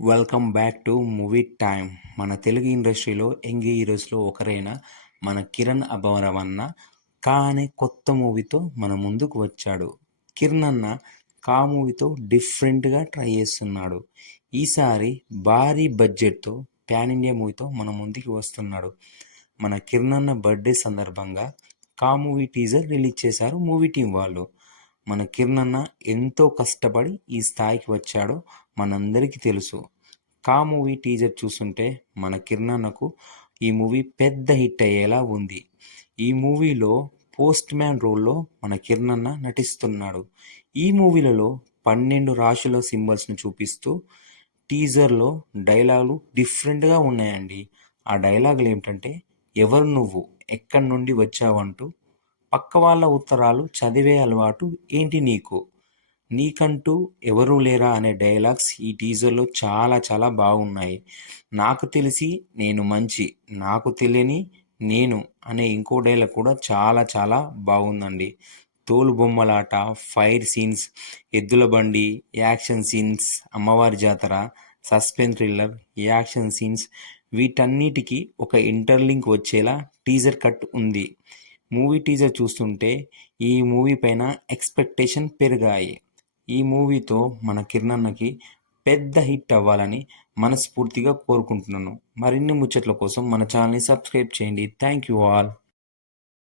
Welcome back to movie time. మన తెలుగు ఇండస్ట్రీలో young హీరోస్లో ఒకరైన మన కిరణ్ అభవరమన్న కా అనే కొత్త మూవీతో మన ముందుకు వచ్చాడు. కిరణ్ అన్న కా మూవీతో డిఫరెంట్గా ట్రై చేస్తున్నాడు. ఈసారి భారీ బడ్జెట్తో ప్యాన్ ఇండియా మూవీతో మన ముందుకు వస్తున్నాడు. మన కిరణ్ అన్న బర్త్డే సందర్భంగా కా మూవీ టీజర్ రిలీజ్ చేశారు మూవీ టీం వాళ్ళు. మన కిరణ్ అన్న ఎంతో కష్టపడి ఈ స్థాయికి వచ్చాడో మనందరికీ తెలుసు. కా మూవీ టీజర్ చూస్తుంటే మన కిరణ్ అన్నకు ఈ మూవీ పెద్ద హిట్ అయ్యేలా ఉంది. ఈ మూవీలో పోస్ట్ మ్యాన్ రోల్లో మన కిరణ్ అన్న నటిస్తున్నాడు. ఈ మూవీలలో 12 రాశుల సింబల్స్ను చూపిస్తూ టీజర్లో డైలాగులు డిఫరెంట్గా ఉన్నాయండి. ఆ డైలాగులు ఏమిటంటే, ఎవరు నువ్వు, ఎక్కడి నుండి వచ్చావంటూ పక్క వాళ్ళ ఉత్తరాలు చదివే అలవాటు ఏంటి నీకు, నీకంటూ ఎవరూ లేరా అనే డైలాగ్స్ ఈ టీజర్లో చాలా చాలా బాగున్నాయి. నాకు తెలిసి నేను మంచి, నాకు తెలియని నేను అనే ఇంకో డైలాగ్ కూడా చాలా చాలా బాగుందండి. తోలు బొమ్మలాట, ఫైర్ సీన్స్, ఎద్దుల బండి, యాక్షన్ సీన్స్, అమ్మవారి జాతర, సస్పెన్స్ థ్రిల్లర్, యాక్షన్ సీన్స్, వీటన్నిటికీ ఒక ఇంటర్లింక్ వచ్చేలా టీజర్ కట్ ఉంది. మూవీ టీజర్ చూస్తుంటే ఈ మూవీ పైన ఎక్స్పెక్టేషన్ పెరిగాయి. ఈ మూవీతో మన కిరణ్ అన్నకి పెద్ద హిట్ అవ్వాలని మనస్ఫూర్తిగా కోరుకుంటున్నాను. మరిన్ని ముచ్చట్ల కోసం మన ఛానల్ని సబ్స్క్రైబ్ చేయండి. Thank you all.